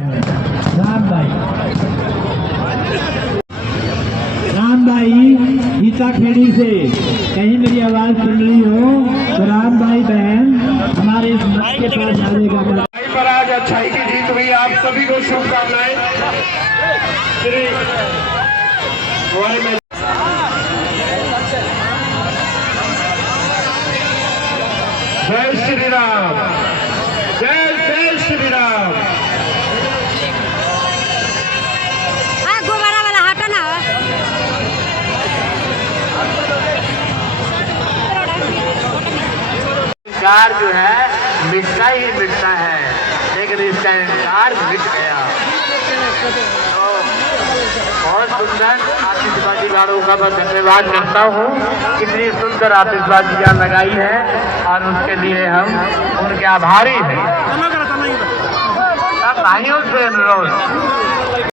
राम भाई गीता खेड़ी से कहीं मेरी आवाज सुन रही हो तो राम भाई बहन हमारे इस मंच के पास जाएगा। पर आज अच्छाई की जीत हुई। आप सभी को शुभकामनाएं। श्री जय श्री राम, जय जय श्री राम। गोबारा वाला हटा ना। इंकार जो है मिटता ही मिटता है, लेकिन इसका इंकार मिट गया। तो बहुत सुंदर आतिशबाजी वालों का मैं धन्यवाद करता हूँ। कितनी सुंदर आतिशबाजियाँ लगाई है और उसके लिए हम उनके आभारी हैं। सब भाइयों से अनुरोध